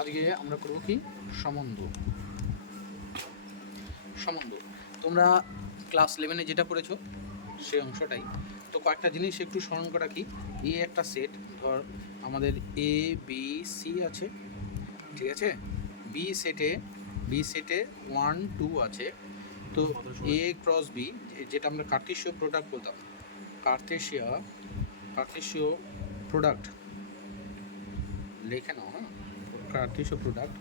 আজকে আমরা করব কি সম্বন্ধ। সম্বন্ধ তোমরা ক্লাস 11-এ যেটা পড়েছো সেই অংশটাই। তো কয়েকটা জিনিস একটু স্মরণ করা কি, এ একটা সেট, ধর আমাদের এ বি সি আছে, ঠিক আছে। বি সেটে 1 2 আছে। তো এ ক্রস বি, যেটা আমরা কার্টেসীয় প্রোডাক্ট বলতাম, কার্টেসীয় প্রোডাক্ট লেখে নাও, হ্যাঁ। কার্টেসীয় প্রোডাক্ট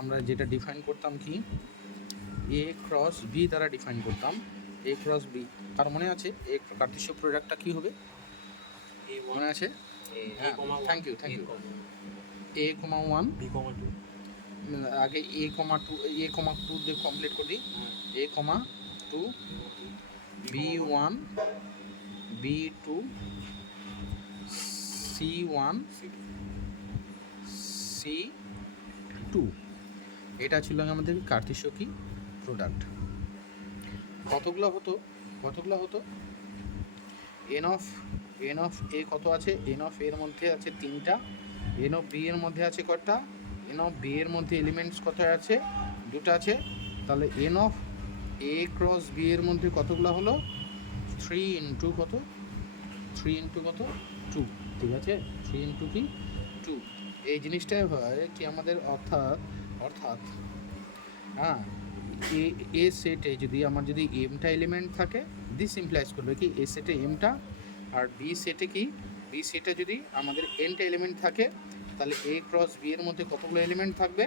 আমরা যেটা ডিফাইন করতাম কি, এ ক্রস বি দ্বারা ডিফাইন করতাম। এ ক্রস বি, কার মনে আছে এ কার্টেসীয় প্রোডাক্টটা কি হবে? মনে আছে? হ্যাঁ, থ্যাংক ইউ। এ কমা 1, আগে এ কমা 2 দিয়ে কমপ্লিট করে দিই। এ কমা 2, B1 B2 C1 C2, এটা ছিল আমাদের কার্টেসীয় কি প্রোডাক্ট। কতগুলো হতো এন অফ এ কত আছে? এন অফ এর মধ্যে আছে 3টা। এন অফ বি এর মধ্যে আছে কয়টা? এন অফ বি এর মধ্যে এলিমেন্টস কত আছে? 2টা আছে। তাহলে n of A cross B এর মধ্যে কতগুলো হলো? 3 ইন্টু কত? 3 ইন্টু কত? 2, ঠিক আছে। 3 ইন্টু কি 2। এই জিনিসটাই হয় কি আমাদের, অর্থাৎ হ্যাঁ, এ সেটে যদি আমার যদি এমটা এলিমেন্ট থাকে, দিস ইমপ্লাইজ করবে কি এ সেটে এমটা, আর বি সেটে যদি আমাদের এনটা এলিমেন্ট থাকে, তাহলে এ ক্রস বি এর মধ্যে কতগুলো এলিমেন্ট থাকবে?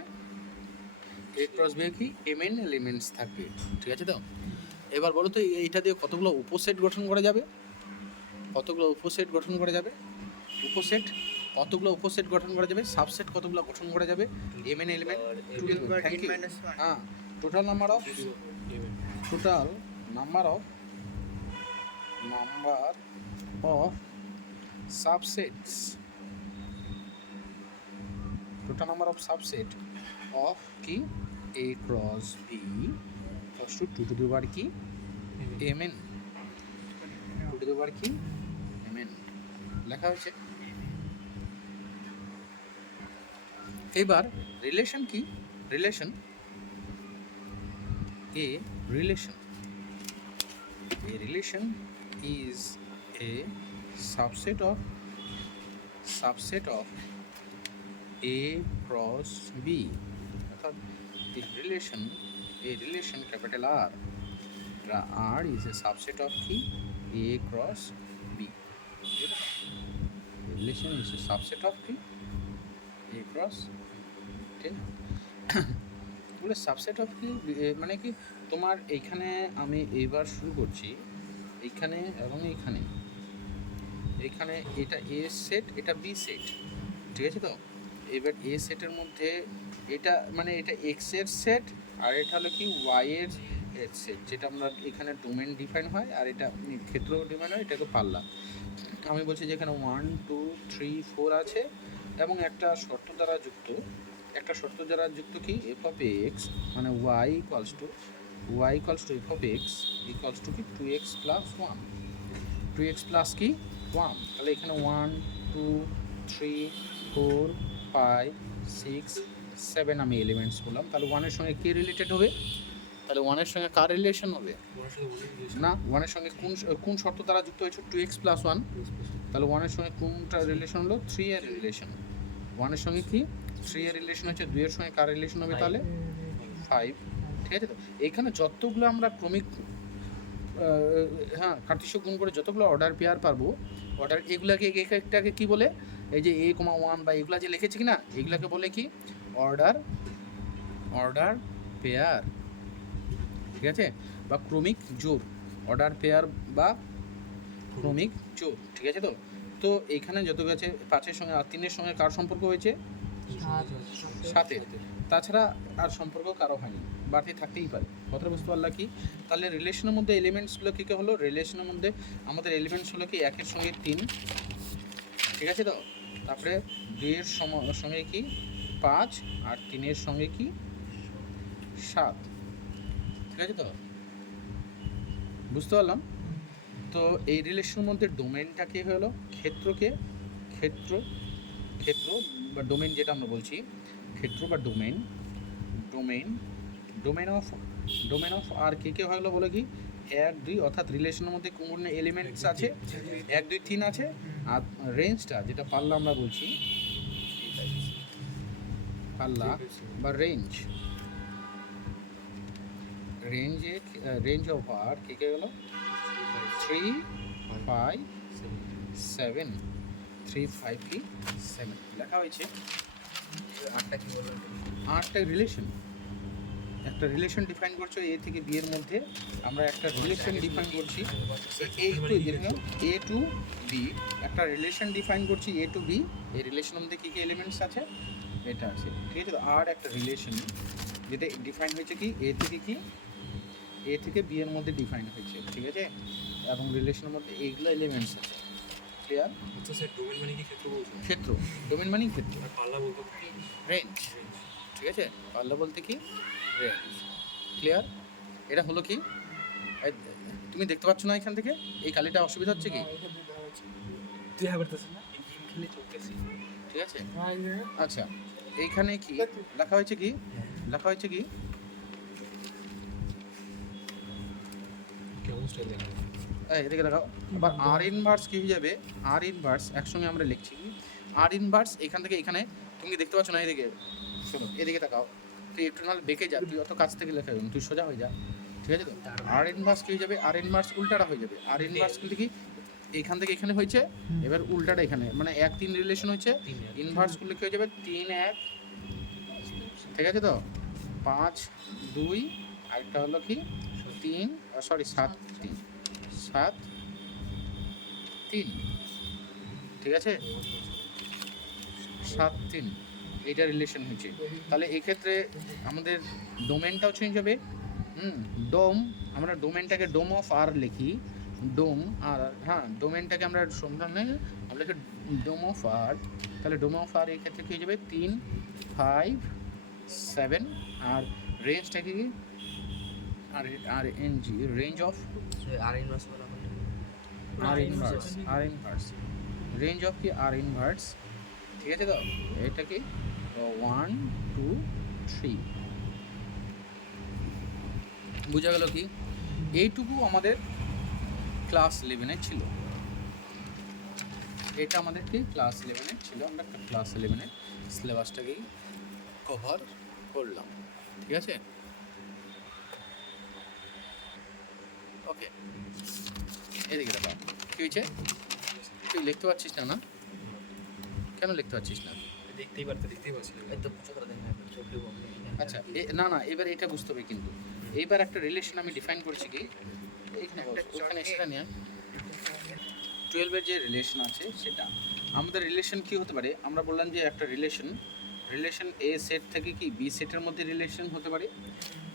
এ ক্রস বি কি এমএন এলিমেন্টস থাকবে, ঠিক আছে। তো এবার বলো তো এইটা দিয়ে কতগুলো উপসেট গঠন করা যাবে? কতগুলো উপসেট গঠন করা যাবে? সাবসেট কতগুলো গঠন করা যাবে? MN element. Thank you. হ্যাঁ, total number of subsets, total number of subset of কি A cross B equals to 2 to the power কি mn, 2 টু দি পাওয়ার কি mn লেখা হয়েছে। এবার রিলেশন কি? Relation is a subset of A cross B, অর্থাৎ a relation capital R, R is a subset of কি A cross B, relation is a subset of কি A cross, ঠিক বলে সাবসেট অফ কি মানে কি, তোমার এইখানে আমি এইবার শুরু করছি, এইখানে এবং এইখানে এটা এ সেট, এটা বি সেট, ঠিক আছে। তো এবার এ সেটের মধ্যে এটা মানে এটা এক্স এর সেট, আর এটা হলো কি ওয়াই এর সেট, যেটা আমরা এখানে ডোমেন ডিফাইন হয়, আর এটা ক্ষেত্র ডিফাইন হয়, এটাকে পাল্লা। আমি বলছি যে এখানে 1 2 3 4 আছে, এবং একটা শর্ত দ্বারা যুক্ত কি এফ অফ এক্স, মানে y equals to f of x equals to কি 2x প্লাস 1, 2x প্লাস কি 1। তাহলে এখানে 1 2 3 4 5 6 7 আমি এলিমেন্টস বললাম। তাহলে 1 এর সঙ্গে কে রিলেটেড হবে? তাহলে 1 এর সঙ্গে কার রিলেশন হবে? না, 1 এর সঙ্গে কোন শর্ত দ্বারা যুক্ত হয়েছে? 2x plus 1। তাহলে 1 এর সঙ্গে কোনটা রিলেশন হলো? 3 এর রিলেশন। 1 এর সঙ্গে কি 3 এর রিলেশন হচ্ছে, 2 এর সঙ্গে কার রিলেশন হবে? তাহলে 5, ঠিক আছে। তো এখানে যতগুলো আমরা ক্রমিক কার্টেসীয় গুণ করে যতগুলো অর্ডার পেয়ার পারবো, অর্ডার এগুলাকে একটাকে কি বলে? এই যে a, 1 বা এগুলা যে লিখেছি কি না, এগুলাকে বলে কি অর্ডার পেয়ার, ঠিক আছে, বা ক্রমিক যোগ, অর্ডার পেয়ার বা ক্রমিক যোগ, ঠিক আছে। তো তো এইখানে যত আছে 5-এর সঙ্গে আর 3-এর সঙ্গে কার সম্পর্ক হয়েছে? 7-এর। তাছাড়া আর সম্পর্ক কারো হয়নি, বাড়তি থাকতেই পারে। কথা বুঝতে পারলাম কি? তাহলে রিলেশনের মধ্যে এলিমেন্টসগুলো কী কী হলো? রিলেশনের মধ্যে আমাদের এলিমেন্টস হলো কি 1-এর সঙ্গে 3, ঠিক আছে। তো তারপরে 2-এর সঙ্গে কি 5, আর 3-এর সঙ্গে কি 7, ঠিক আছে। তো বুঝতে পারলাম। তো এই রিলেশনের মধ্যে ডোমেনটা কি হলো? ক্ষেত্র বা ডোমেন যেটা আমরা বলছি, ক্ষেত্র বা ডোমেন, ডোমেন ডোমেন অফ আর কে হলো বলে কি 1 2 অর্থাৎ রিলেশনের মধ্যে কোন কোন এলিমেন্টস আছে 1 2 3 আছে। আর রেঞ্জটা যেটা পাল্লা আমরা বলছি, পাল্লা বা রেঞ্জ, রেঞ্জ অফ আর কে হলো 3 5 7, 3 5 কি 7 লেখা হয়েছে। আরটা রিলেশন, একটা রিলেশন ডিফাইন করছো এ থেকে বি এর মধ্যে, আমরা একটা রিলেশন ডিফাইন করছি এ টু বি, একটা রিলেশন ডিফাইন করছি এ টু বি। এই রিলেশনের মধ্যে কী কী এলিমেন্টস আছে এটা আছে, ঠিক আছে। আর একটা রিলেশন যেটা ডিফাইন হয়েছে কি এ থেকে বি এর মধ্যে ডিফাইন হয়েছে, ঠিক আছে। এবং রিলেশনের মধ্যে এইগুলো এলিমেন্টস আছে, ক্লিয়ার। আচ্ছা স্যার, ডোমেন মানে কি ক্ষেত্র বলছেন? ক্ষেত্র, ডোমেন মানে ক্ষেত্র, আর পাল্লা বলতে রেঞ্জ, ঠিক আছে। পাল্লা বলতে কি রেঞ্জ, ক্লিয়ার। এটা হলো কি তুমি দেখতে পাচ্ছ না এখান থেকে এই কালিটা অসুবিধা হচ্ছে কি? দেখা করতেছেন না, এই গেম খেলে চলতেছি, ঠিক আছে। আচ্ছা এইখানে কি লেখা হয়েছে কি লেখা হয়েছে কি কেমন স্টাইল দেখা যায়? এদিকে দেখাও। আবার আর ইনভার্স কি হয়ে যাবে, আর ইনভার্স একসঙ্গে আমরা লিখছি কি আর ইনভার্স এখান থেকে এখানে তুমি কি দেখতে পাচ্ছ না? এদিকে শোনো, এদিকে তাকাও, তুই একটু নাহলে বেঁকে যা, তুই অত কাছ থেকে লেখা যাবে তুই সোজা হয়ে যা, ঠিক আছে তো। আর ইনভার্স কি হয়ে যাবে, আর ইনভার্স উল্টাটা হয়ে যাবে। আর ইনভার্স কিন্তু কি এখান থেকে এখানে হয়েছে, এবার উল্টাটা এখানে, মানে 1 3 রিলেশন হয়েছে, ইনভার্স করলে কি হয়ে যাবে 3 1, ঠিক আছে তো। 5 2, আরেকটা হলো কি 3 সরি 7 3 7 3, ঠিক আছে 7 3, এইটা রিলেশন হয়েছে। তাহলে এক্ষেত্রে আমাদের ডোমেনটাও চেঞ্জ হবে। ডোম, আমরা ডোমেনটাকে ডোম অফ আর লিখি, ডোম আর, হ্যাঁ ডোমেনটাকে আমরা সন্ধানে আমরা লিখি ডোম অফ আর। তাহলে ডোম অফ আর এই ক্ষেত্রে কী হয়ে যাবে 3 5 7। আর রেঞ্জটা কি আর R N G, range of R inverse বলা হয় আর ইনভার্স রেঞ্জ অফ কি আর ইনভার্স, ঠিক আছে তো। এটা কি 1 2 3, বোঝা গেল কি? এইটুকু আমাদের ক্লাস 11-এ ছিল, এটা আমাদের কি ক্লাস 11-এ ছিল। আমরা ক্লাস 11-এর সিলেবাসটাকেই কভার করলাম, ঠিক আছে। ওকে, এদিকে দেখো কী হয়েছে, তুই লিখতে পারছিস না? না কেন লিখতে পারছিস না? দেখতেই পাচ্ছি এই তো চোখটা দেখেন চোখে বন্ধ আচ্ছা না না, এবার এটা বুঝতে হবে কিন্তু। এইবার একটা রিলেশন আমি ডিফাইন করছি কি এইখানে ওখানে সেটা নিয়ে 12-এর যে রিলেশন আছে সেটা আমাদের রিলেশন কি হতে পারে। আমরা বললাম যে একটা রিলেশন এ সেট থেকে কি বি সেটের মধ্যে রিলেশন হতে পারে।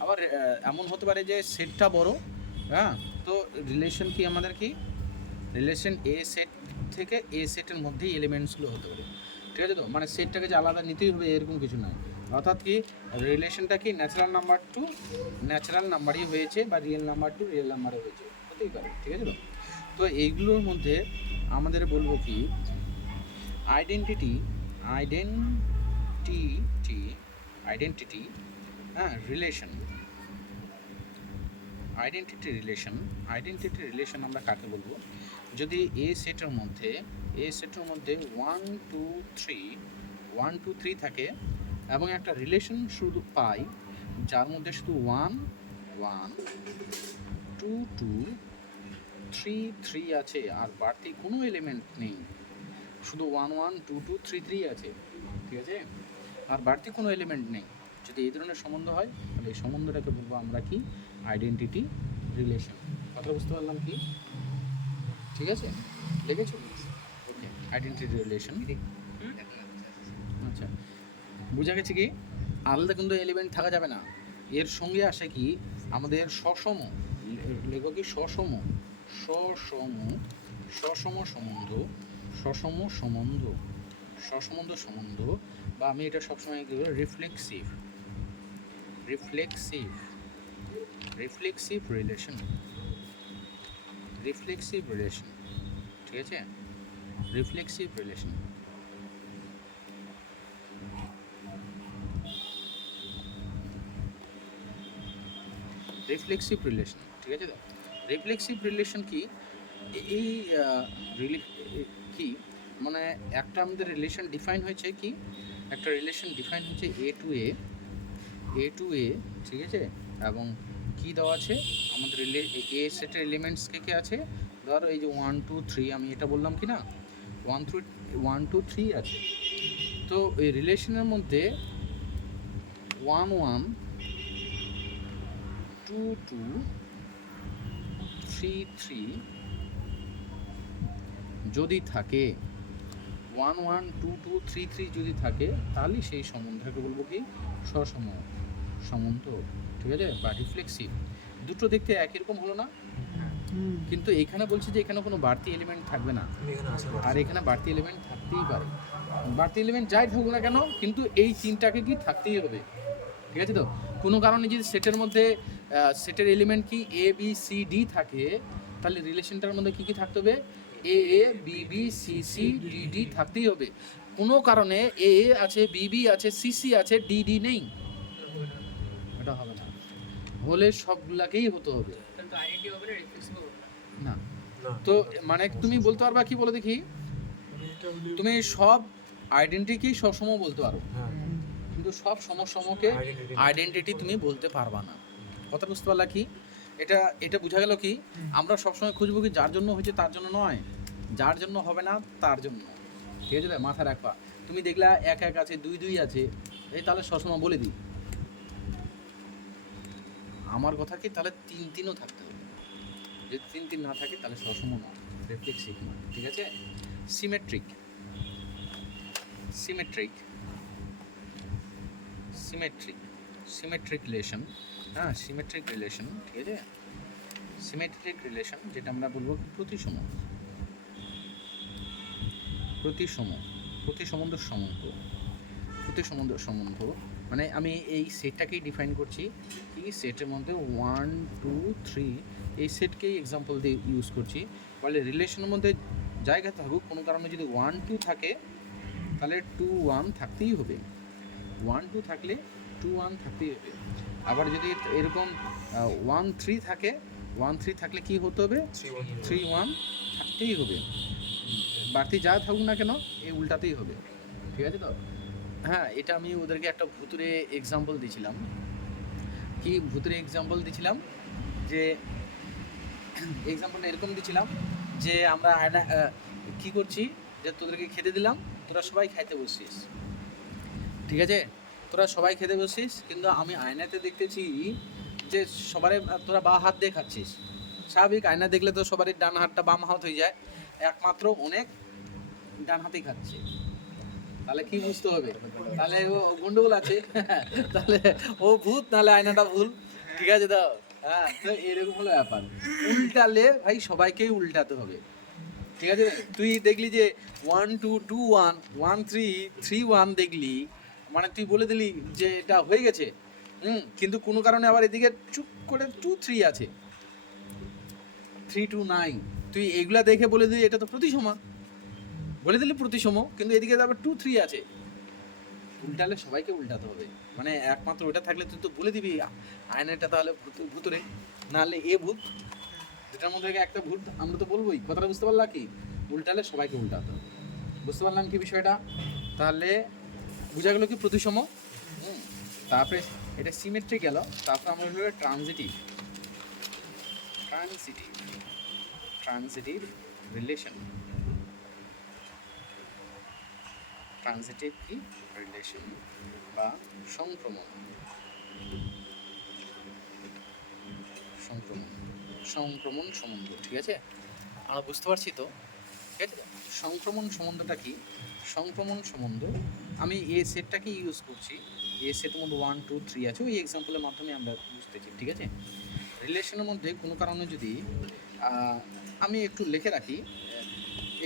আবার এমন হতে পারে যে সেটটা বড়, হ্যাঁ, তো রিলেশন কি আমাদের কি রিলেশন এ সেট থেকে এ সেটের মধ্যেই এলিমেন্টসগুলো হতে পারে, ঠিক আছে তো। মানে সেটটাকে যে আলাদা নিতেই হবে এরকম কিছু নয়। অর্থাৎ কি রিলেশনটা কি ন্যাচারাল নাম্বার টু ন্যাচারাল নাম্বারই হয়েছে বা রিয়েল নাম্বার টু রিয়েল নাম্বারে হয়েছে, হতেই পারে, ঠিক আছে তো। তো এইগুলোর মধ্যে আমাদের বলবো কি আইডেন্টিটি, হ্যাঁ রিলেশন, আইডেন্টিটি রিলেশন আমরা কাকে বলবো? যদি এ সেটের মধ্যে 1 2 3 থাকে এবং একটা রিলেশন শুধু পাই যার মধ্যে শুধু 1 1 2 2 3 3 আছে আর বাড়তি কোনো এলিমেন্ট নেই, শুধু 1 1 2 2 3 3 আছে, ঠিক আছে, আর বাড়তি কোনো এলিমেন্ট নেই। যদি এই ধরনের সম্বন্ধ হয় তাহলে এই সম্বন্ধটাকে বলবো আমরা কি আইডেন্টিটি রিলেশন। কথা বুঝতে পারলাম কি? ঠিক আছে, লেগেছো? ওকে, আইডেন্টিটি রিলেশন। আচ্ছা, বোঝা গেছে কি আলাদা কিন্তু এলিমেন্ট থাকা যাবে না। এর সঙ্গে আসে কি আমাদের সসম, লেখো কি সসম সম্বন্ধ, বা আমি এটা সবসময় কি বলি রিফ্লেক্সিভ রিলেশন, ঠিক আছে, রিফ্লেক্সিভ রিলেশন। রিফ্লেক্সিভ রিলেশন, ঠিক আছে তো? রিফ্লেক্সিভ রিলেশন কি? এই কি মানে একটা আমাদের রিলেশন ডিফাইন হয়েছে কি, একটা রিলেশন ডিফাইন হচ্ছে এ টু এ, ঠিক আছে? এবং কি দেওয়া আছে আমাদের এ সেটের এলিমেন্টস কে আছে, ধরো এই যে 1 2 3, আমি এটা বললাম কি না, 1 2 3 আছে। তো এই রিলেশনের মধ্যে 1 1 2 2 3 3 যদি থাকে, 1 1 2 2 3 3 যদি থাকে, তাহলে সেই সম্বন্ধটাকে বলবো কি সসম সম্বন্ধ, ঠিক আছে? বা রিফ্লেক্সিভ। দুটো দেখতে একই রকম হলো না, কিন্তু এখানে বলছি যে এখানে কোনো বাড়তি এলিমেন্ট থাকবে না, আর এখানে বাড়তি এলিমেন্ট থাকতেই পারে। বাড়তি এলিমেন্ট যাই থাকুক না কেন, কিন্তু এই তিনটাকে কি থাকতেই হবে, ঠিক আছে তো? কোনো কারণে যদি সেটের মধ্যে সেটের এলিমেন্ট কি এ বি সি ডি থাকে, তাহলে রিলেশনটার মধ্যে কি কি থাকতে হবে? A A B B C C D D থাকতেই হবে। কোনো কারণে এ এ আছে, বি বি আছে, সি সি আছে, ডি ডি নেই, এটা হবে না। হলে সবগুলাকেই হতে হবে কিন্তু আইডেন্টি হবে না, রিফ্লেক্সিভ হবে না। তো মানে তুমি বলতে পারবা কি, বলে দেখি? তুমি সব আইডেন্টিটি সবসম বলতে পারো, কিন্তু সব সমসমকে আইডেন্টিটি তুমি বলতে পারবা না। কথা বুঝতে পারলা কি? এটা বোঝা গেল কি? আমরা সবসময় খুঁজবো কি যার জন্য হয়েছে তার জন্য নয়, যার জন্য হবে না তার জন্য, ঠিক আছে? মাথায় রাখবা। তুমি দেখলা 1 1 আছে, 2 2 আছে, এই তাহলে সবসময় বলে দিই। আমার কথা কি, তাহলে 3 3ও থাকতে হবে। যদি 3 3 না থাকে তাহলে সসম নয়, রিফ্লেক্সিভ নয়, ঠিক আছে? Symmetric symmetric symmetric symmetric relation, হ্যাঁ সিমেট্রিক রিলেশন, ঠিক আছে? সিমেট্রিক রিলেশন যেটা আমরা বলবো কি প্রতিসম, প্রতিসম্বন্ধ সম্বন্ধ। মানে আমি এই সেটটাকেই ডিফাইন করছি কি, সেটের মধ্যে 1 2 3 এই সেটকেই এক্সাম্পল দিয়ে ইউজ করছি। বলে রিলেশনের মধ্যে জায়গা থাকুক, কোনো কারণে যদি 1 2 থাকে তাহলে 2 1 থাকতেই হবে, 1 2 থাকলে 2 1 থাকতেই হবে। আবার যদি এরকম 1 3 থাকে, 1 3 থাকলে কি হতে হবে? 3 1 থাকতেই হবে। বাড়তি যা থাকুক না কেন এই উল্টাতেই হবে, ঠিক আছে তো? হ্যাঁ, এটা আমি ওদেরকে একটা ভুতুরে এক্সাম্পল দিয়েছিলাম। কি ভুতুরে এক্সাম্পল দিয়েছিলাম? যে এক্সাম্পলটা এরকম দিয়েছিলাম যে আমরা কি করছি, যে তোদেরকে খেতে দিলাম, তোরা সবাই খাইতে বসছিস, ঠিক আছে? তোরা সবাই খেতে বসছিস, কিন্তু আমি আয়নাতে দেখতেছি যে সবারই তোরা বা হাত দিয়ে খাচ্ছিস। স্বাভাবিক, আয়না দেখলে তো সবারই ডান হাতটা বাম হাত হয়ে যায়, একমাত্র অনেক ডান হাতেই খাচ্ছে। তাহলে কি বুঝতে হবে? তাহলে ও গন্ডগোল আছে তাহলে ও ভূত, নাহলে আয়নাটা ভুল, ঠিক আছে তো? হ্যাঁ, তো এরকম হলো ব্যাপার। উল্টালে ভাই সবাইকেই উল্টাতে হবে, ঠিক আছে? তুই দেখলি যে 1 2 2 1 1 3 3 1 দেখলি, মানে তুই বলে দিলি যে এটা হয়ে গেছে, কিন্তু কোনো কারণে আবার এদিকে চুপ করে 2 3 আছে, 3 2 9, তুই এগুলা দেখে বলে দিলি এটা তো প্রতিসম, বলে দিলি প্রতিসম, কিন্তু এদিকে আবার 2 3 আছে। উল্টালে সবাইকে উল্টাতে হবে, মানে একমাত্র ওটা থাকলে তুই তো বলে দিবি আয়নাটা তাহলে ভূতুরে, নাহলে এ ভূত, যেটার মধ্যে একটা ভূত আমরা তো বলবোই। কথাটা বুঝতে পারলা কি? উল্টালে সবাইকে উল্টাতে হবে। বুঝতে পারলাম কি বিষয়টা? তাহলে বোঝা গেল কি প্রতিসম। তারপরে এটা সিমেট্রিক গেল, তারপরে আমরা হলো ট্রানজিটিভ রিলেশন। ট্রানজিটিভ কি রিলেশন বা সংক্রমণ সম্বন্ধ, ঠিক আছে? আমরা বুঝতে পারছি তো, ঠিক আছে? সংক্রমণ সম্বন্ধটা কি? সংক্রমণ সম্বন্ধ আমি এই সেটটাকে ইউজ করছি, এই সেটের মধ্যে 1 2 3 আছে, ওই এক্সাম্পলের মাধ্যমে আমরা বুঝতেছি, ঠিক আছে? রিলেশনের মধ্যে কোনো কারণে যদি আমি একটু লিখে রাখি,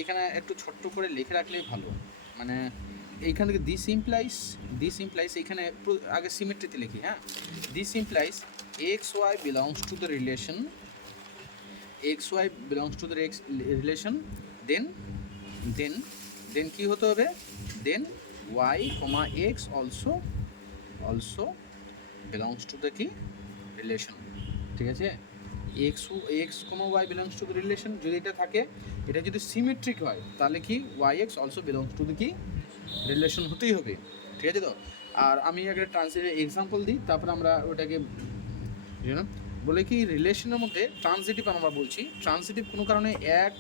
এখানে একটু ছোট্ট করে লিখে রাখলেই ভালো। মানে এইখান থেকে দিস ইমপ্লাইজ এখানে আগে সিমেট্রিতে লিখি, হ্যাঁ? This implies x y belongs to the relation, then কি হতে হবে? Then y comma x also belongs to the কি রিলেশন, ঠিক আছে, x comma y belongs to the relation, যদি এটা থাকে, এটা যদি সিমেট্রিক হয় তাহলে কি y x also belongs to the কি রিলেশন হতেই হবে, ঠিক আছে তো। আর আমি একটা ট্রান্সিটিভ এক্সাম্পল দিই, তারপরে আমরা ওটাকে বলে কি রিলেশনের মধ্যে ট্রান্সিটিভ আমরা বলছি, ট্রান্সিটিভ কোনো কারণে 1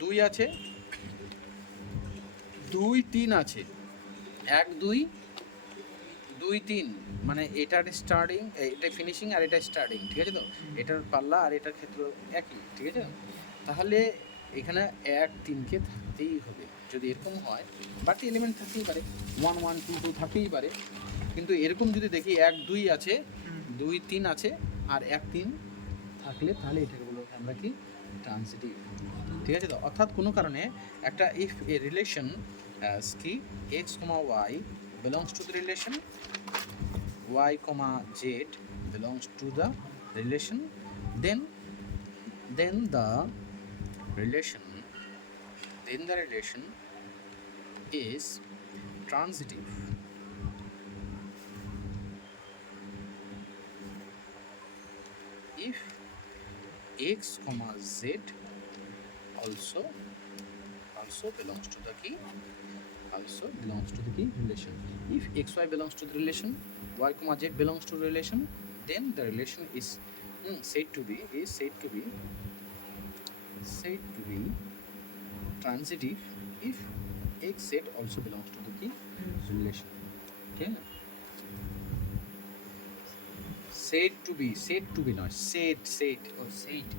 2 আছে, 2 3 আছে, 1 2 2 3, মানে এটার স্টার্টিং, এটা ফিনিশিং আর এটা স্টার্টিং, ঠিক আছে তো, এটার পাল্লা আর এটার ক্ষেত্র একই, ঠিক আছে। তাহলে এখানে 1 3কে থাকতেই হবে, যদি এরকম হয়, বাকি এলিমেন্ট থাকতেই পারে, 1 1 2 2 থাকতেই পারে, কিন্তু এরকম যদি দেখি 1 2 আছে, 2 3 আছে, আর 1 3 থাকলে তাহলে এটাকে বলবো আমরা কি ট্রান্সিটিভ, ঠিক আছে তো। অর্থাৎ কোনো কারণে একটা ইফ এ রিলেশন কি x comma y belongs to the relation, y comma z belongs to the relation, then the relation is transitive. If x comma z also belongs to the key, relation. If xy belongs to the relation, y comma z belongs to the relation, then the relation is said to be transitive if x z also belongs to the key relation. Okay, said to be not said ও said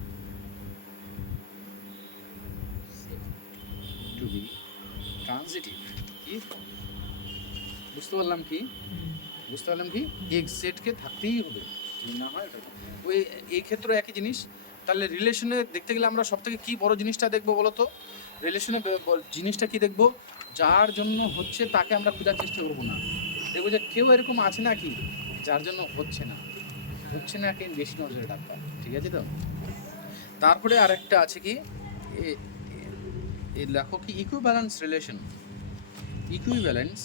to be transitive if, বুঝতে পারলাম কি x জেডকে থাকতেই হবে, যদি না হয় এটা ওই এই ক্ষেত্রে একই জিনিস। তাহলে রিলেশনে দেখতে গেলে আমরা সব থেকে কী বড় জিনিসটা দেখবো বলো তো, রিলেশনে জিনিসটা কি দেখবো, যার জন্য হচ্ছে তাকে আমরা খোঁজার চেষ্টা করবো না, দেখবো যে কেউ এরকম আছে না কি যার জন্য হচ্ছে না কে বেশি নজরে রাখবা, ঠিক আছে তো। তারপরে আরেকটা আছে কি এই লেখো কি ইকুইভ্যালেন্স রিলেশন, ইকুইভ্যালেন্স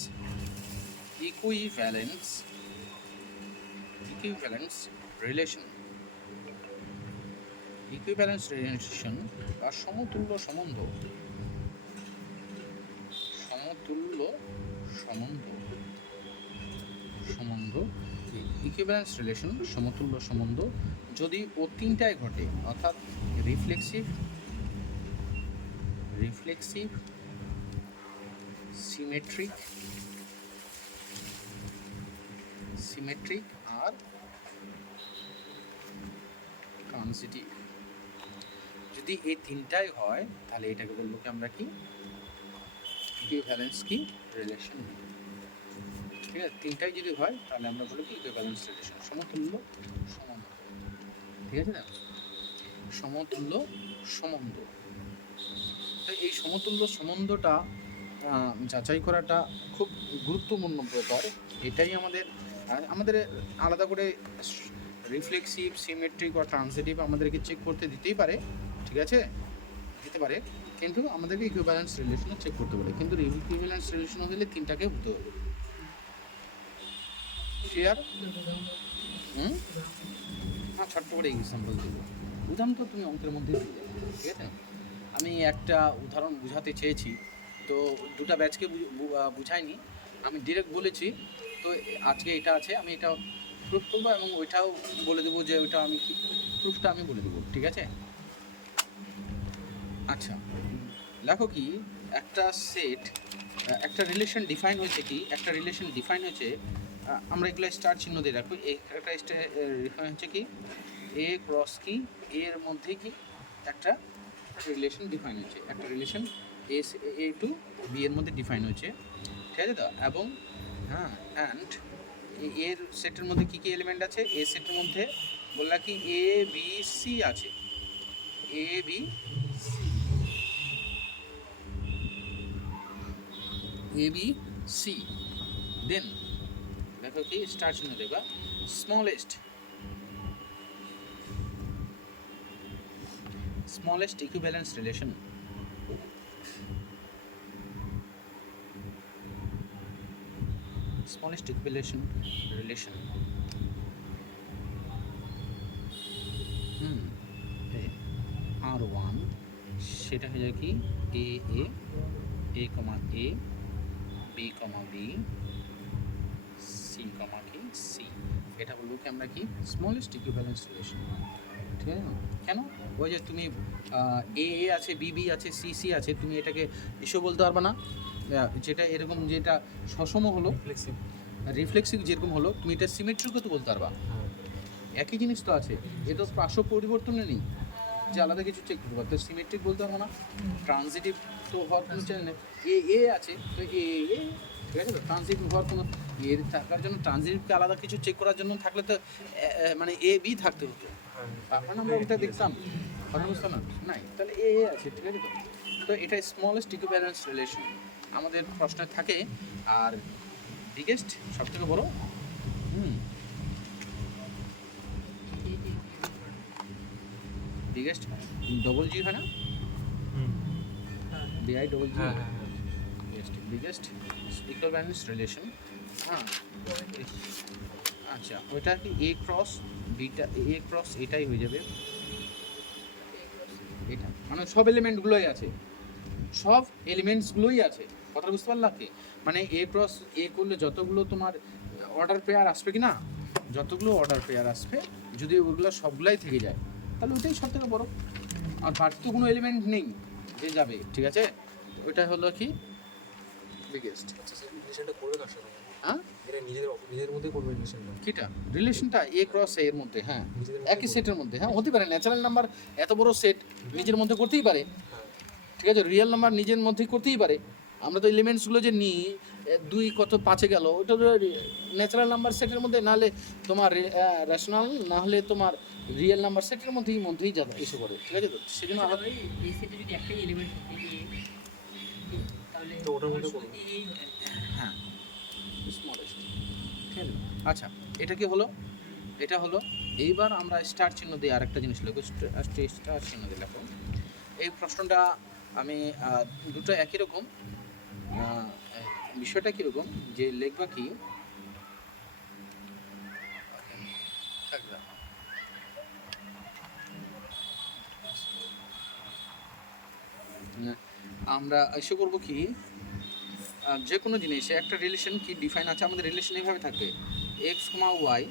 রিলেশন বা সমতুল্য সম্বন্ধ, ইকুইভ্যালেন্স রিলেশন সমতুল্য সম্বন্ধ যদি ও তিনটায় ঘটে, অর্থাৎ রিফ্লেক্সিভ, সিমেট্রিক আর ট্রান্সিটিভ, যদি এই তিনটাই হয় তাহলে এটাকে বলবো কি আমরা কি ইকুইভ্যালেন্স কি রিলেশন, ঠিক আছে। তিনটাই যদি হয় তাহলে আমরা বলি কি ইকুইভ্যালেন্স রিলেশন, সমতুল্য সম্বন্ধ, ঠিক আছে না, সমতুল্য সম্বন্ধ। তো এই সমতুল্য সম্বন্ধটা যাচাই করাটা খুব গুরুত্বপূর্ণ ব্যাপার, এটাই আমাদের আলাদা করে রিফ্লেক্সিভ, সিমেট্রিক বা ট্রান্সিটিভ আমাদেরকে চেক করতে দিতেই পারে, ঠিক আছে, দিতে পারে, কিন্তু আমাদেরকে ইকুইভ্যালেন্স রিলেশনও চেক করতে পারে, কিন্তু ইকুইভ্যালেন্স রিলেশন হলে তিনটাকে হতে হবে, ক্লিয়ার? না, ছোট্ট করে এক্সাম্পল দেবো, উদাহরণ তো তুমি অঙ্কের মধ্যে পেয়ে যাবে, ঠিক আছে। আমি একটা উদাহরণ বোঝাতে চেয়েছি, তো দুটা ব্যাচকে বুঝাইনি, আমি ডিরেক্ট বলেছি, তো আজকে এটা আছে, আমি এটা প্রুফ করবো এবং ওইটাও বলে দেবো যে ওইটা আমি কি প্রুফটা আমি বলে দেবো, ঠিক আছে। আচ্ছা, লেখো কি একটা সেট, একটা রিলেশন ডিফাইন হয়েছে কি, একটা রিলেশন ডিফাইন হয়েছে, আমরা এগুলো স্টার চিহ্ন দিয়ে রাখবো, একটা ডিফাইন হচ্ছে কি এ ক্রস কি এর মধ্যে কি একটা রিলেশন ডিফাইন হয়েছে, একটা রিলেশন এ টু বি এর মধ্যে ডিফাইন হয়েছে, ঠিক আছে তো। এবং হ্যাঁ, অ্যান্ড এর সেটের মধ্যে কী কী এলিমেন্ট আছে, এ সেটের মধ্যে বললা কি এ বি সি আছে, এ বি সি, দেন দেখো কি স্টার চিহ্ন দেবা, স্মলেস্ট equivalence relation, R1 সেটা হয়ে যায় কি এ কমা A B comma B c comma কি সি, এটা বলবো কি আমরা কি স্মলেস্ট ইকুইভ্যালেন্স রিলেশন। ঠিক আছে না? কেন? ওই যে তুমি এ আছে বি বি আছে সি সি আছে, তুমি এটাকে এসব বলতে পারবে না যেটা এরকম যেটা সসম হলো ফ্লেক্সিবল। রিফ্লেক্সিভ যেরকম হলো, তুমি এটা সিমেট্রিকও তো বলতে পারবা। একই জিনিস তো আছে, এ তো পার্শ্ব পরিবর্তনে নেই যে আলাদা কিছু চেক করতে পারবে, তো সিমেট্রিক বলতে পারবো না। ট্রানজিটিভ তো হওয়ার কোনো চ্যানেল নেই, এ আছে তো এ ঠিক আছে তো, ট্রানজিটিভ হওয়ার কোনো এর থাকার জন্য ট্রানজিটিভকে আলাদা কিছু চেক করার জন্য থাকলে তো মানে এ বি থাকতে হতো, তারপরে আমরা ওটা দেখতাম, কথা বুঝতো না নাই, তাহলে এ আছে ঠিক আছে তো। তো এটা স্মলেস্ট ইকুইভ্যালেন্স রিলেশন আমাদের প্রশ্নে থাকে। আর বিগেস্ট সব থেকে বড় বিগেস্ট ডবল জি হয় না, বিআই double G, biggest equivalence relation. হ্যাঁ আচ্ছা, ওইটা কি A cross beta, A cross এটাই হয়ে যাবে, এটা মানে সব এলিমেন্টগুলোই আছে, সব এলিমেন্টসগুলোই আছে, কথা বুঝতে পারলা কি? মানে এ ক্রস এ করলে যতগুলো তোমার অর্ডার পেয়ার আসবে কি না, যতগুলো অর্ডার পেয়ার আসবে যদি ওগুলো সবগুলাই থেকে যায় তাহলে ওইটাই সব থেকে বড়, আর বাড়তি তো কোনো এলিমেন্ট নেই যে যাবে, ঠিক আছে? ওইটা হলো কি বিগেস্ট। আচ্ছা স্যার, রিলেশনটা করবে কার সাথে? হ্যাঁ এটা নিজেদের মধ্যে করবে রিলেশনটা? কিটা রিলেশনটা এ ক্রস এর মধ্যে, হ্যাঁ নিজেদের একই সেটের মধ্যে, হ্যাঁ হতে পারে, ন্যাচারাল নাম্বার এত বড় সেট নিজের মধ্যে করতেই পারে, ঠিক আছে? রিয়েল নাম্বার নিজের মধ্যেই করতেই পারে। আমরা তো এলিমেন্টসগুলো যে নিই 2 কত 5-এ গেল, ওটা তো ন্যাচারাল নাম্বার সেটের মধ্যে, নাহলে তোমার রেশনাল, না হলে তোমার রিয়েল নাম্বার সেটের মধ্যেই যাবে এসে পড়ে, ঠিক আছে তো? সেজন্য আলাদা এই সেটে যদি একটাই এলিমেন্ট থাকে তাহলে তো ওটার মধ্যে করবে। হ্যাঁ স্মলেস্ট, ঠিক আছে। আচ্ছা এটা কি হলো, এটা হলো। এইবার আমরা স্টার চিহ্ন দিয়ে আরেকটা জিনিস লিখো, স্টার চিহ্ন দিয়ে লেখো। এই প্রশ্নটা আমি দুটো একই রকম, বিষয়টা কীরকম যে লিখবা কি থাকবে, আমরা এসে করবো কি যে কোনো জিনিসে একটা রিলেশন কি ডিফাইন আছে, আমাদের রিলেশন এইভাবে থাকবে x comma y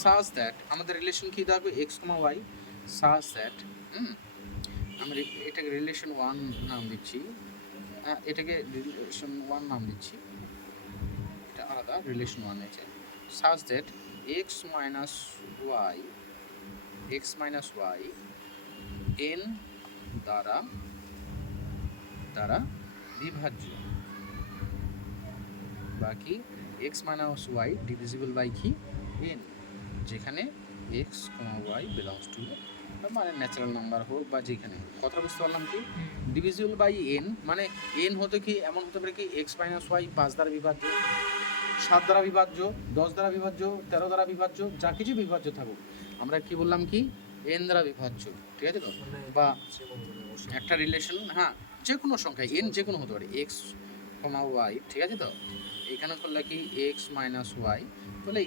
such that, আমাদের রিলেশন কি থাকবে x comma y such that, আমরা এটাকে রিলেশন 1 নাম দিচ্ছি, এটাকে রিলেশন 1 নাম দিচ্ছি, এটা আলাদা রিলেশন 1 আছে, such that x minus y n দ্বারা বিভাজ্য, বাকি x minus y divisible by কি এন, যেখানে x comma y belongs to মানে ন্যাচারাল নাম্বার হোক বা যেখানে, কথা বুঝতে পারলাম কি? ডিভিজিবল বাই এন মানে এন হতে কি এমন হতে পারে কি এক্স মাইনাস ওয়াই 5 দ্বারা বিভাজ্য, 7 দ্বারা বিভাজ্য, 10 দ্বারা বিভাজ্য, 13 দ্বারা বিভাজ্য, যা কিছু বিভাজ্য থাকুক, আমরা কি বললাম কি এন দ্বারা বিভাজ্য, ঠিক আছে তো? বা একটা রিলেশন, হ্যাঁ যে কোনো সংখ্যা এন যে কোনো হতে পারে এক্স কমা ওয়াই, ঠিক আছে তো? এখানে করলে কি এক্স মাইনাস ওয়াই বলে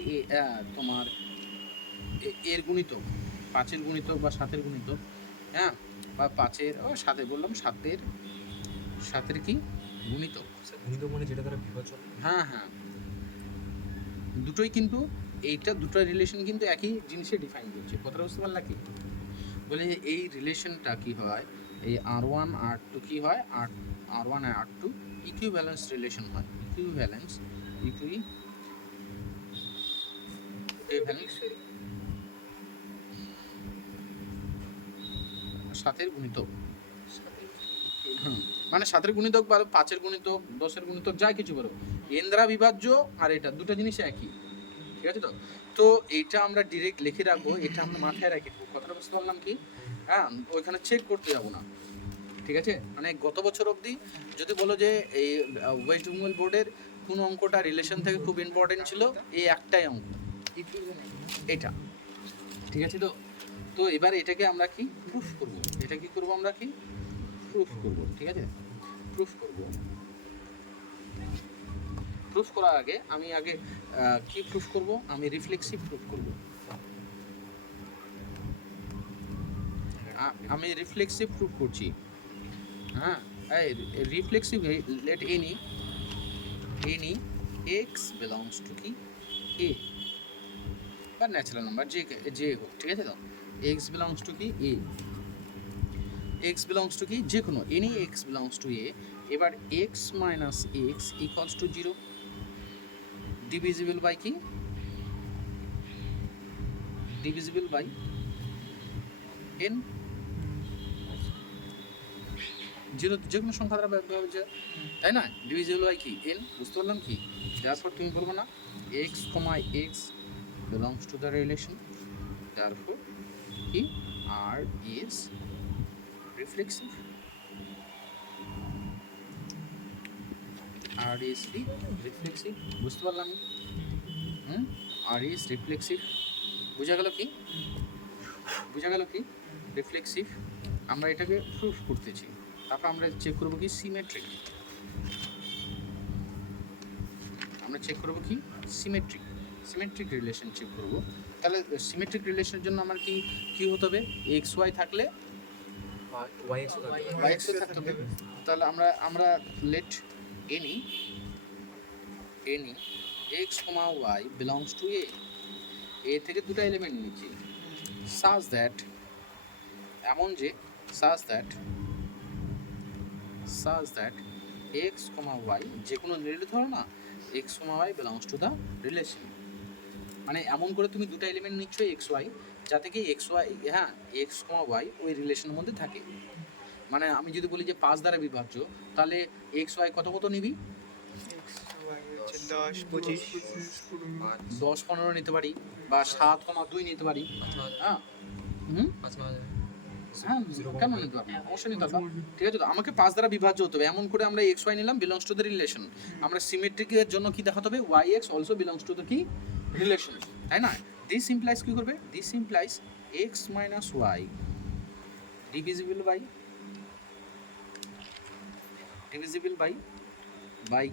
তোমার এর গুণিতক, 5-এর গুণিতক বা 7-এর গুণিতক, হ্যাঁ বা 5-এর ও 7-এর বললাম 7-এর কি গুণিতক, গুণিতক মানে যেটা দ্বারা বিভাজন। হ্যাঁ হ্যাঁ দুটোই কিন্তু এইটা দুটো রিলেশন কিন্তু একই জিনিসে ডিফাইন করছে, কথাটা বুঝতে পারলা কি? বলে এই রিলেশনটা কি হয়, এই R1 R2 কি হয়, R1 আর R2 ইকুইভ্যালেন্স রিলেশন হয়, ইকুইভ্যালেন্স সাতের গুণিতক, মানে 7-এর গুণিতক বা 5-এর গুণিতক, 10-এর গুণিতক, যা কিছু বলো এন দ্বারা বিভাজ্য, আর এটা দুটো জিনিস একই, ঠিক আছে তো? তো এইটা আমরা ডিরেক্ট লিখে রাখবো, এটা আমরা মাথায় রাখি, কথাটা বুঝতে পারলাম কি? হ্যাঁ ওইখানে চেক করতে যাবো না, ঠিক আছে? মানে গত বছর অবধি যদি বলো যে এই ওয়েস্ট বেঙ্গল বোর্ডের কোন অঙ্কটা রিলেশন থেকে খুব ইম্পর্টেন্ট ছিল, এই একটাই অঙ্ক এটা, ঠিক আছে তো? তো এবার এটাকে আমরা কি প্রুফ করব, এটা কি করব আমরা কি প্রুফ করব, ঠিক আছে? প্রুফ করার আগে আমি কি প্রুফ করব, আমি রিফ্লেক্সিভ প্রুফ করব, আমি রিফ্লেক্সিভ প্রুফ করছি, হ্যাঁ reflexive let any x belongs to কি এ বা ন্যাচারাল নাম্বার যে হোক, ঠিক আছে তো, এক্স বিলংস টু কি এ, এক্স বিলংস টু কি যে কোনো any x belongs to A. এবার x minus x equals to 0 divisible by কি, ডিভিজিবল বাই এন, 0 যে কোনো সংখ্যা দ্বারা ব্যবহার হচ্ছে, তাই না, ডিভিজিবল বাই কি এন, বুঝতে পারলাম কি? তারপর তুমি বলবো না x comma x belongs to the relation, therefore কি R is reflexive, R is কি reflexive, বুঝতে পারলাম? R is reflexive, বুঝা গেল কি, বুঝা গেল কি রিফ্লেক্সিভ? আমরা এটাকে প্রুফ করতেছি, তারপর আমরা চেক করব কি সিমেট্রিক, আমরা চেক করব কি সিমেট্রিক, সিমেট্রিক রিলেশন চেক করব। তাহলে সিমেট্রিক রিলেশনের জন্য আমার কি কি হতে হবে, এক্স ওয়াই থাকলে ওয়াই এক্স ওয়াই এক্স থাকতে হবে। তাহলে আমরা let any x comma y belongs to A, A থেকে দুটো এলিমেন্ট নিচ্ছি সাজ দ্যাট, এমন যে সাজ দ্যাট এক্স কমা ওয়াই যে কোনো রিলেটিভ ধরো না, x comma y belongs to the relation, মানে এমন করে তুমি দুটো এলিমেন্ট নিচ্ছ এক্স ওয়াই, যাতে কি এক্স ওয়াই, হ্যাঁ এক্স কমা ওয়াই ওই রিলেশনের মধ্যে থাকে। মানে আমি যদি বলি যে 5 দ্বারা বিভাজ্য, তাহলে এক্স ওয়াই কত কত নিবি, 10 25 10 15 নিতে পারি, বা 7,2 নিতে পারি, হ্যাঁ হ্যাঁ কেন নিতে পারবো, অবশ্যই নিতে পারবো, ঠিক আছে তো। আমাকে 5 দ্বারা বিভাজ্য হতে হবে, এমন করে আমরা এক্স ওয়াই নিলাম বিলংস টু দ্য রিলেশন। আমরা সিমেট্রিকের জন্য কি দেখাতে হবে, y x also belongs to the কি রিলেশন, তাই না? দিস ইমপ্লাইজ কি করবে, this implies x minus y divisible by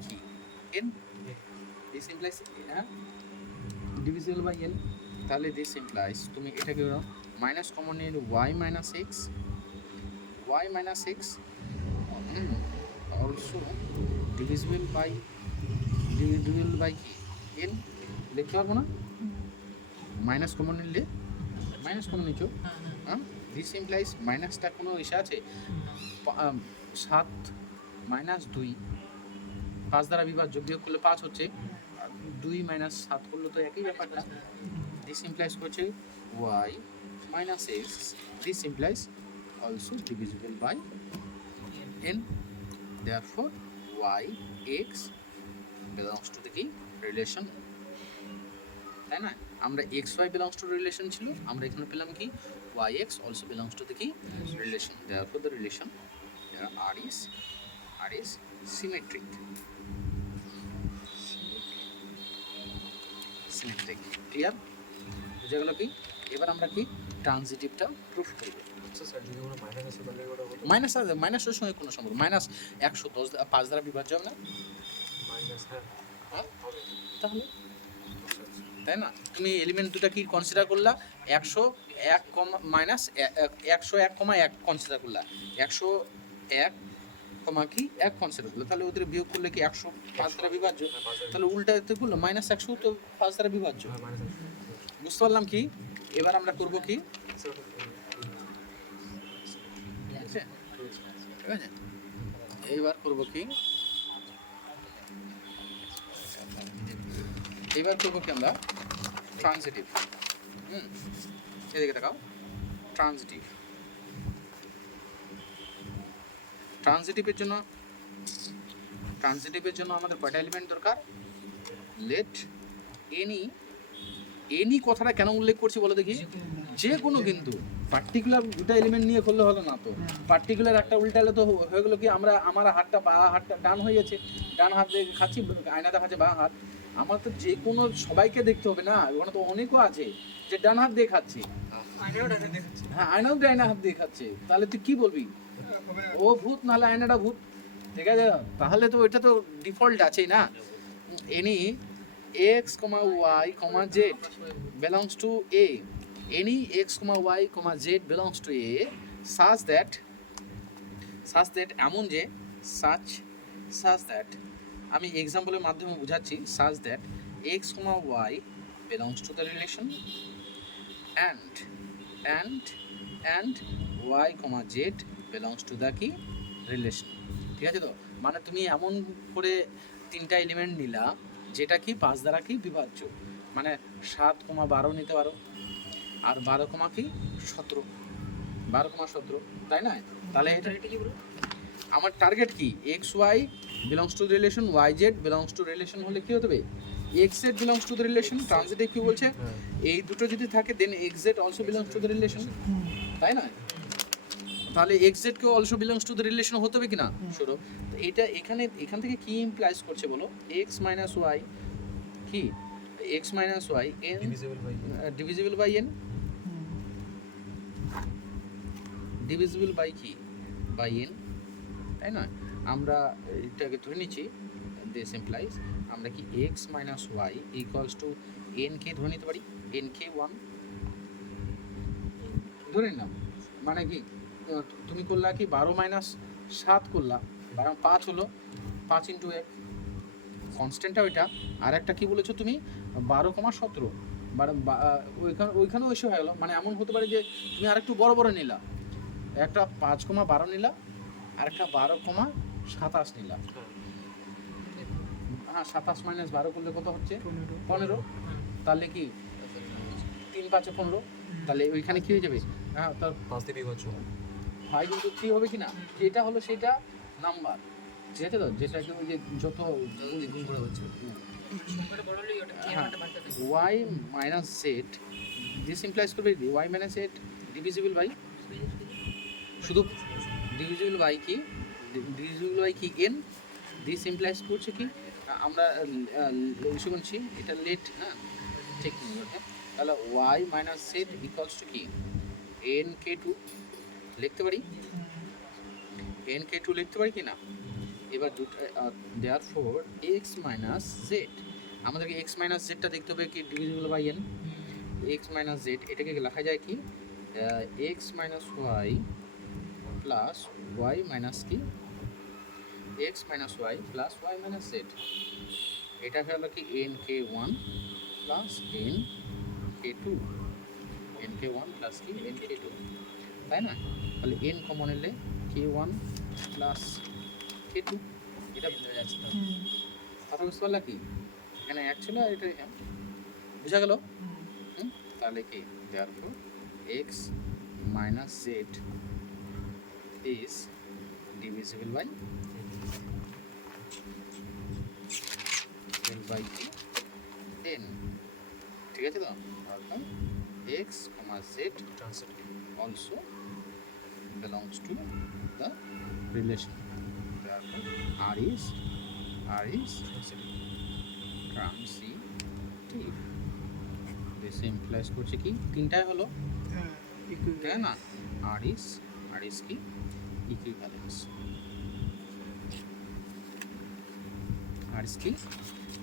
কি এন, দিস ইমপ্লাইজ হ্যাঁ ডিভিজিবল বাই এন। তাহলে দিস ইমপ্লাইজ তুমি এটাকে মাইনাস কমন নিয়ে y minus x also divisible by কি এন, লিখতে পারবো না, মাইনাস কমন নিলে মাইনাস কমন নিচ্ছ, হ্যাঁ দিস ইমপ্লাইজ মাইনাসটা কোনো ইসে আছে, 7 মাইনাস 2 5 দ্বারা বিভাজ্য, বিয়োগ করলে 5 হচ্ছে, 2 মাইনাস 7 করলে তো একই ব্যাপারটা। দিস ইমপ্লাইজ করছে y minus x, this implies also divisible by n, therefore y x belongs to the কি রিলেশন, তাই না? আমরা x y belongs to relation ছিল, আমরা এখানে পেলাম কি y x also belongs to the কি relation, therefore the relation R is symmetric, clear, বুঝা গেল কি? এবার আমরা কি ট্রানজিটিভটা প্রুফ করব। আচ্ছা স্যার, যদি কোনো মাইনাস আছে তাহলে ওটা কত? মাইনাসের সঙ্গে কোনো সম্পর্ক, মাইনাস 110 5 দ্বারা বিভাজ্য হবে না, মাইনাস হ্যাঁ হবে তাহলে তাই না? তুমি এলিমেন্ট দুটা কি কনসিডার করলা, 101 কমা মাইনাস 101,1 কনসিডার করলা, 101 কমা কি 1 কনসিডার করলা, তাহলে ওদের বিয়োগ করলে কি 105 দ্বারা বিভাজ্য, তাহলে উল্টাতে করলো মাইনাস 100 তো 5 দ্বারা বিভাজ্য, হ্যাঁ মাইনাস বুঝতে পারলাম কি? এবার আমরা করব কি, ঠিক আছে, এইবার করব কি, এবার করব কি আমরা ট্রানজিটিভ, এদিকে দেখাও, ট্রানজিটিভের জন্য আমাদের কয়টা এলিমেন্ট দরকার, লেট এনি কথাটা কেন উল্লেখ করছি বলো দেখি, যে কোনো, কিন্তু পার্টিকুলার দুটো এলিমেন্ট নিয়ে করলে হলো না তো, পার্টিকুলার একটা উল্টালে তো হয়ে গেলো কি, আমার হাতটা বা হাতটা ডান হয়ে যাচ্ছে, ডান হাত দিয়ে খাচ্ছি, আয়না দেখাচ্ছে বা হাত, আমার তো যে কোনো সবাইকে দেখতে হবে না, ওখানে তো অনেকও আছে যে ডান হাত দিয়ে খাচ্ছে, হ্যাঁ আয়নাও ডাইনা হাত দিয়ে খাচ্ছে, তাহলে তুই কি বলবি, ও ভূত নাহলে আয়নাটা ভূত, ঠিক আছে? তাহলে তো এটা তো ডিফল্ট আছেই না, any x, y, z belongs to a, any x, y, z belongs to a, such that এমন যে সাচ দ্যাট আমি এক্সাম্পলের মাধ্যমে বোঝাচ্ছি such that x comma y belongs to the relation and y comma z belongs to the কি relation. ঠিক আছে তো, মানে তুমি এমন করে তিনটা এলিমেন্ট নিলা যেটা কি 5 দ্বারা কি বিভাজ্য, মানে 7,12 নিতে পারো, আর 12,17, তাই না? তাহলে এটা এটা কি বলো? আমার টার্গেট কি, x y belongs to relation, y z belongs to relation হলে কি হতে হবে, x z belongs to the relation. ট্রানজিটে কি বলছে, এই দুটো যদি থাকে then x z also belongs to the relation, তাই না? তাহলে এক্স জেড কেও also belongs to the relation হতে হবে কিনা? শুরু তো এটা এখান থেকে কি ইমপ্লাইজ করছে বলো, এক্স মাইনাস ওয়াই কি, x minus y n divisible by n, divisible by কি, বাই এন, তাই না? আমরা এটাকে ধরে নিচ্ছি দিস ইমপ্লাইজ আমরা কি x minus y equals to n কে ধরে নিতে পারি, এন কে 1 ধরে নিলাম। মানে কি তুমি করলা কি 12 মাইনাস 7 করলা, 5 হলো, 5 ইন্টু 1 কনস্ট্যান্টটা ওইটা। আর একটা কি বলেছো তুমি 12,17, ওইখানেও এসে হয়ে গেলো। মানে এমন হতে পারে যে তুমি আর একটু বড় বড় নিলা, একটা 5,12 নিলা আর একটা 12,27 নিলা। হ্যাঁ 27 মাইনাস 12 করলে কত হচ্ছে 15, তাহলে কি 3 5 15, তাহলে ওইখানে কি হয়ে যাবে, হ্যাঁ তার 5 দিয়ে বিভাজ্য 5 ইন্টু 3 হবে কিনা, যেটা হলো সেটা নাম্বার, ঠিক আছে তো, যেটাকে ওই যে যত গুণ করে হচ্ছে সংখ্যাটা বড় হলেই ওটা কি আমারটা বাড়তে থাকে। y minus z, this implies করবে y minus z divisible by, শুধু ডিভিজিবল বাই কি, ডিভিজিবল বাই কি n, দিস ইমপ্লাইজ করছে কি আমরা শুনছি এটা লেট, হ্যাঁ ঠিক আছে। তাহলে y minus Z equals to কি n k2 লিখতে পারি, n k2 লিখতে পারি কি না? এবার দুটো দেয়ারফর x মাইনাস জেড, আমাদেরকে x মাইনাস জেডটা দেখতে হবে কি divisible by n, x minus z এটাকে লেখা যায় কি x minus y plus y minus কি x minus y plus y minus z, এটা হলো কি n k1 plus n k2, n k1 plus কি n k2, তাই না? তাহলে n কমন এলে k1 প্লাস k2, এটা বোঝা যাচ্ছে কথা বুঝতে পারলা কি, এখানে এক ছিল এটা বুঝা গেল। তাহলে কি therefore x minus z is divisible by কি n, ঠিক আছে তো, অর্থাৎ x, z also belongs to the relation, therefore r is transitive, this implies করছে কি তিনটাই হলো, তাই না? r is কি equivalence, r is কি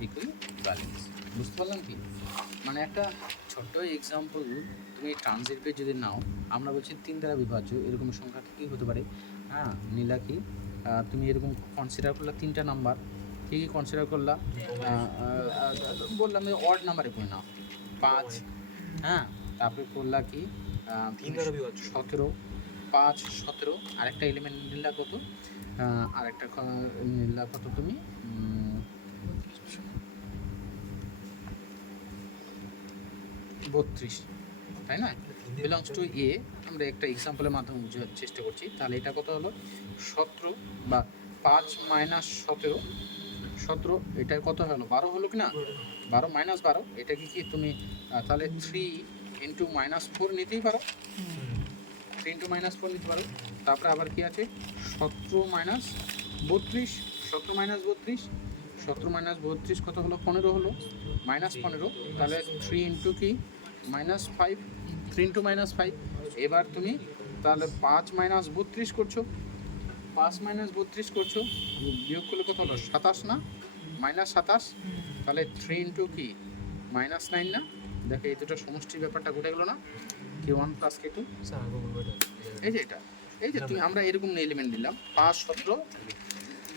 equivalence, বুঝতে পারলাম কি? মানে একটা ছোট্ট এক্সাম্পল তুমি ট্রানজিটিভ যদি নাও, আমরা বলছি 3 দ্বারা বিভাজ্য, এরকম সংখ্যা কি হতে পারে, হ্যাঁ নিলা কি তুমি এরকম কনসিডার করলা 3টা নাম্বার, কি কি কনসিডার করলা, বললাম অড নাম্বারে করে নাও 5, হ্যাঁ তারপরে করলা কি 3 দ্বারা বিভাজ্য 17, 5 17, আরেকটা এলিমেন্ট নিলা কত, আরেকটা নিলা কত তুমি 32, তাই না? বিলংস টু এ, আমরা একটা এক্সাম্পলের মাধ্যমে বোঝার চেষ্টা করছি। তাহলে এটা কত হলো 17 বা 5 মাইনাস 17, এটা কত হলো 12 হলো কি না, 12 মাইনাস 12, এটাকে কি তুমি তাহলে 3 ইন্টু মাইনাস 4 নিতেই পারো, 3 ইন্টু মাইনাস 4 নিতে পারো। তারপরে আবার কি আছে 17 মাইনাস 32, 17 মাইনাস 32, 17 মাইনাস 32 কত হলো 15 হলো, মাইনাস 15, তাহলে 3 ইন্টু কি মাইনাস 5, 3 ইন্টু মাইনাস 5। এবার তুমি তাহলে 5 মাইনাস 32 করছো, 5 মাইনাস 32 করছো, বিয়োগ করলে কত হলো 27 না, মাইনাস 27, তাহলে 3 ইন্টু কি মাইনাস 9 না, দেখো এই দুটো সমষ্টির ব্যাপারটা ঘটে গেলো না, k1 প্লাস k2, স্যার আগে বলবো এটা এই যে এটা এই যে তুমি আমরা এরকম এলিমেন্ট দিলাম 5 17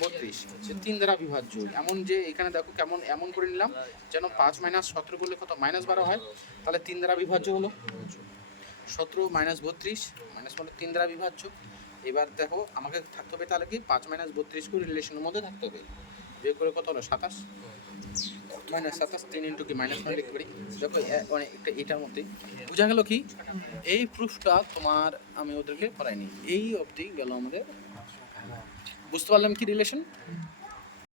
32 যে 3 দ্বারা বিভাজ্য, এমন যে এখানে দেখো কেমন এমন করে নিলাম যেন 5 মাইনাস 17 করলে কত -12 হয়, তাহলে 3 দ্বারা বিভাজ্য হলো 17 মাইনাস 32 মাইনাস মানে 3 দ্বারা বিভাজ্য। এবার দেখো আমাকে থাকতে হবে তাহলে কি 5 মাইনাস 32 করে রিলেশনের মধ্যে থাকতে হবে, বিয়োগ করে কত হলো 27 মাইনাস 27 3 ইন্টু কি মাইনাস 1 লিখতে পারি। দেখো মানে একটা এটার মধ্যে বোঝা গেল কি এই প্রুফটা তোমার আমি ওদেরকে পড়াইনি, এই অবধি গেল আমাদের। বুঝতে পারলাম কি রিলেশন?